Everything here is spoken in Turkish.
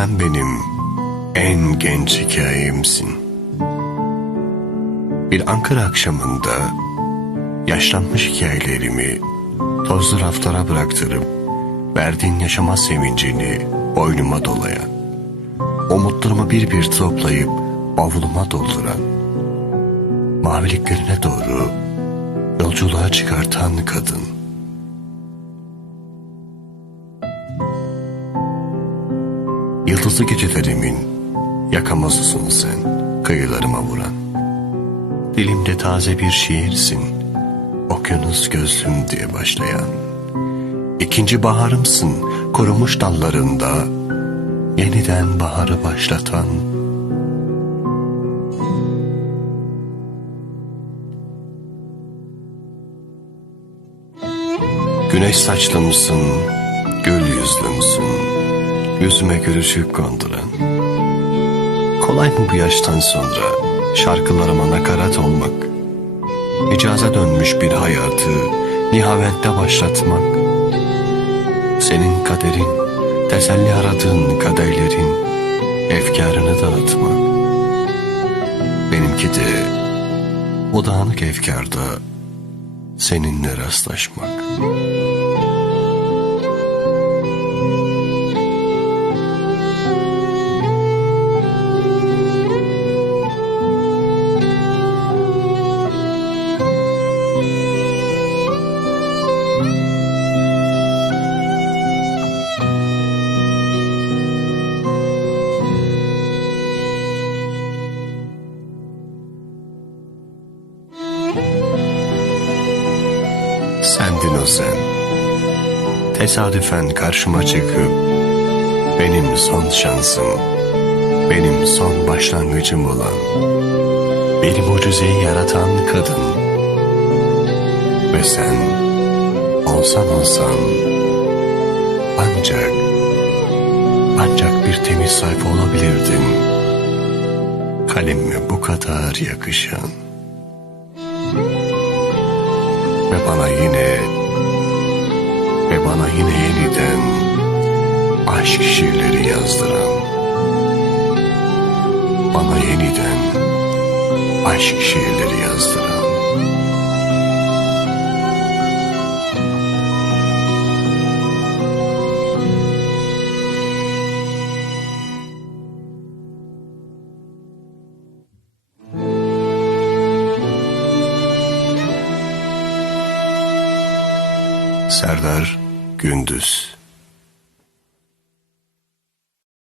Sen benim en genç hikayemsin. Bir Ankara akşamında yaşlanmış hikayelerimi tozlu raftara bıraktırıp verdiğin yaşama sevincini boynuma dolayan, umutlarımı bir bir toplayıp bavuluma dolduran, maviliklerine doğru yolculuğa çıkartan kadın. Yıldızlı gecelerimin yakamazısın sen, kıyılarıma vuran. Dilimde taze bir şiirsin, okyanus gözlüm diye başlayan. İkinci baharımsın, kurumuş dallarında, yeniden baharı başlatan. Güneş saçlı mısın, gül yüzlü müsün, yüzüme gülüşü konduran. Kolay mı bu yaştan sonra şarkılarıma nakarat olmak? İcaza dönmüş bir hayatı nihavette başlatmak. Senin kaderin, teselli aradığın kadehlerin efkarını dağıtmak. Benimki de o dağınık efkarda seninle rastlaşmak. Sendin o sen. Tesadüfen karşıma çıkıp benim son şansım, benim son başlangıcım olan, beni mucizeyi yaratan kadın. Ve sen olsan olsan ancak ancak bir temiz sayfa olabilirdin. Kalemme bu kadar yakışan bana yine ve bana yine yeniden aşk şiirleri yazdıran bana yeniden aşk şiirleri Serdar Gündüz